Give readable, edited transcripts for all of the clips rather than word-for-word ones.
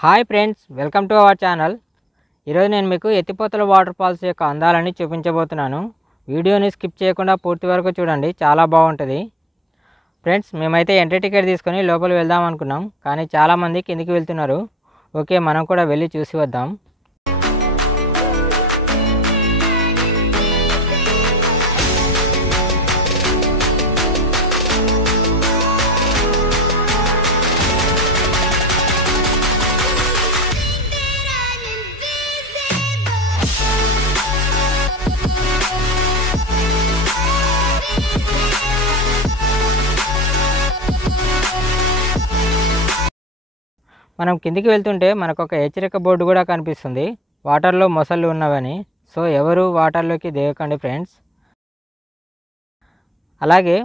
Hi friends, welcome to our channel. ఈరోజు నేను మీకు ఎత్తిపోతల వాటర్ ఫాల్స్ యొక్క అందాలని చూపించబోతున్నాను. వీడియోని స్కిప్ చేయకుండా పూర్తి వరకు చూడండి, చాలా బాగుంటుంది. ఫ్రెండ్స్, మేమైతే ఎంట్రీ టికెట్ తీసుకొని లోపల వెళ్దాం అనుకున్నాం, కానీ చాలామంది కిందికి వెళ్తున్నారు. ఓకే, మనం కూడా వెళ్ళి చూసి వద్దాం. మనం కిందికి వెళ్తుంటే మనకు ఒక హెచ్చరిక బోర్డు కూడా కనిపిస్తుంది, వాటర్లో మొసళ్ళు ఉన్నవని. సో ఎవరు వాటర్లోకి దిగకండి ఫ్రెండ్స్. అలాగే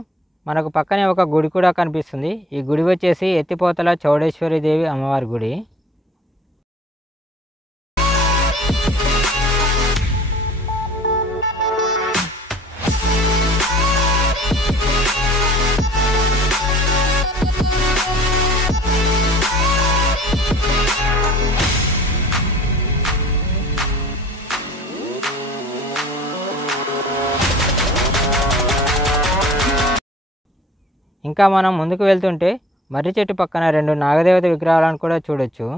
మనకు పక్కనే ఒక గుడి కూడా కనిపిస్తుంది. ఈ గుడి వచ్చేసి ఎత్తిపోతల చౌడేశ్వరి దేవి అమ్మవారి గుడి. ఇంకా మనం ముందుకు వెళ్తుంటే మర్రి చెట్టు పక్కన 2 నాగదేవత విగ్రహాలను కూడా చూడొచ్చు.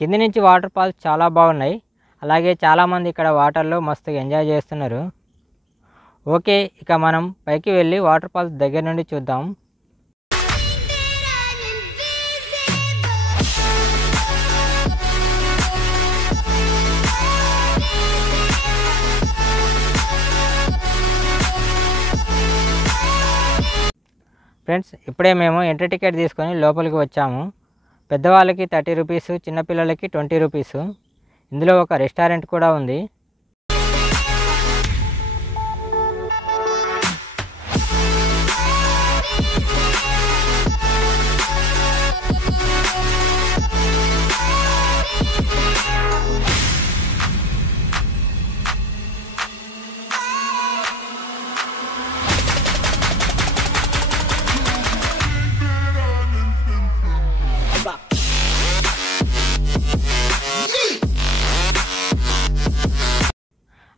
కింది నుంచి వాటర్ ఫాల్స్ చాలా బాగున్నాయి. అలాగే చాలామంది ఇక్కడ వాటర్లో మస్తుగా ఎంజాయ్ చేస్తున్నారు. ఓకే, ఇక మనం పైకి వెళ్ళి వాటర్ ఫాల్స్ దగ్గర నుండి చూద్దాం. ఫ్రెండ్స్, ఇప్పుడే మేము ఎంట్రీ టికెట్ తీసుకొని లోపలికి వచ్చాము. పెద్దవాళ్ళకి 30 రూపీస్, చిన్నపిల్లలకి 20 రూపీస్. ఇందులో ఒక రెస్టారెంట్ కూడా ఉంది.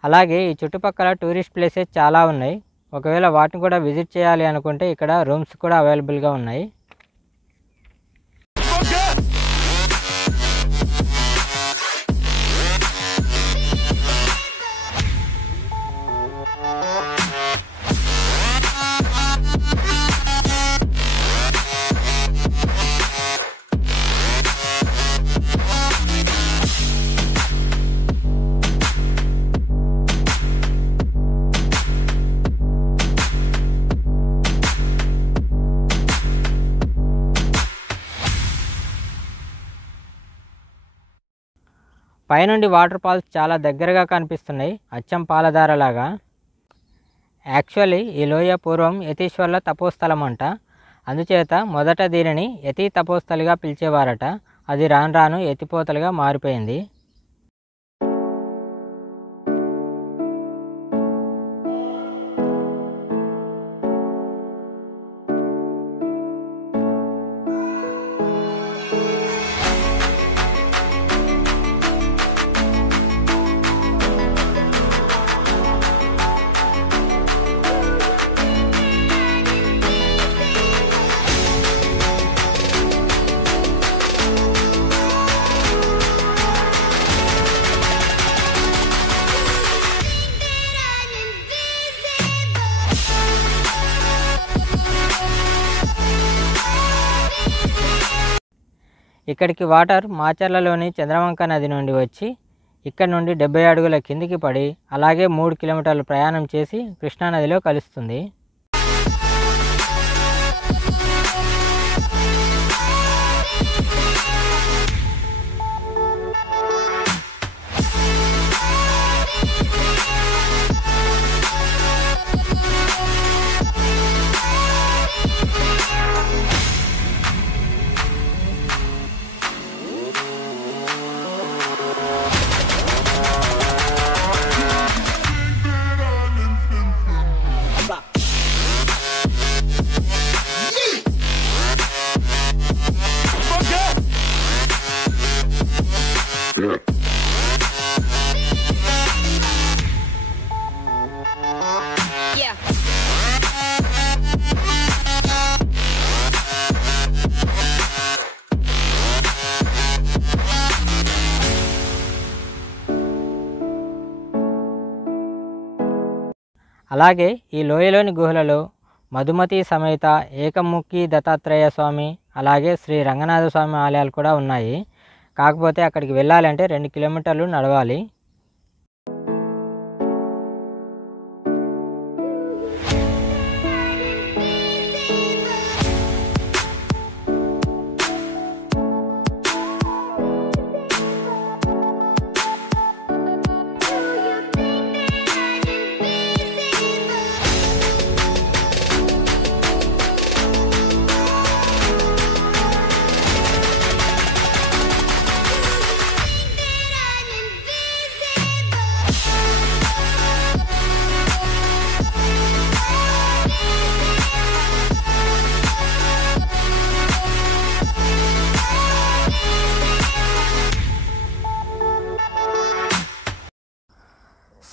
అలాగే ఈ చుట్టుపక్కల టూరిస్ట్ ప్లేసెస్ చాలా ఉన్నాయి. ఒకవేళ వాటిని కూడా విజిట్ చేయాలి అనుకుంటే ఇక్కడ రూమ్స్ కూడా అవైలబుల్గా ఉన్నాయి. పైనుండి వాటర్ ఫాల్స్ చాలా దగ్గరగా కనిపిస్తున్నాయి, అచ్చం పాలధారలాగా. యాక్చువల్లీ ఈ లోయ పూర్వం యతీశ్వర్ల తపోస్థలం అంట. అందుచేత మొదట దీనిని యతి తపోస్థలిగా పిలిచేవారట. అది రాను రాను ఎత్తిపోతలుగా మారిపోయింది. ఇక్కడికి వాటర్ మాచర్లలోని చంద్రవంక నది నుండి వచ్చి ఇక్కడ నుండి 70 అడుగుల కిందికి పడి అలాగే 3 కిలోమీటర్లు ప్రయాణం చేసి కృష్ణానదిలో కలుస్తుంది. అలాగే ఈ లోయలోని గుహలలో మధుమతి సమేత ఏకముఖి దత్తాత్రేయ స్వామి అలాగే శ్రీ రంగనాథ స్వామి ఆలయాలు కూడా ఉన్నాయి. కాకపోతే అక్కడికి వెళ్ళాలంటే 2 కిలోమీటర్లు నడవాలి.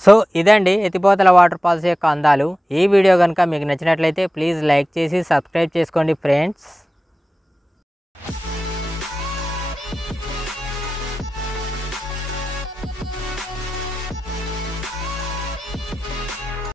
సో ఇదండి ఎత్తిపోతల వాటర్ ఫాల్స్ యొక్క అందాలు. ఈ వీడియో కనుక మీకు నచ్చినట్లయితే ప్లీజ్ లైక్ చేసి సబ్స్క్రైబ్ చేసుకోండి ఫ్రెండ్స్.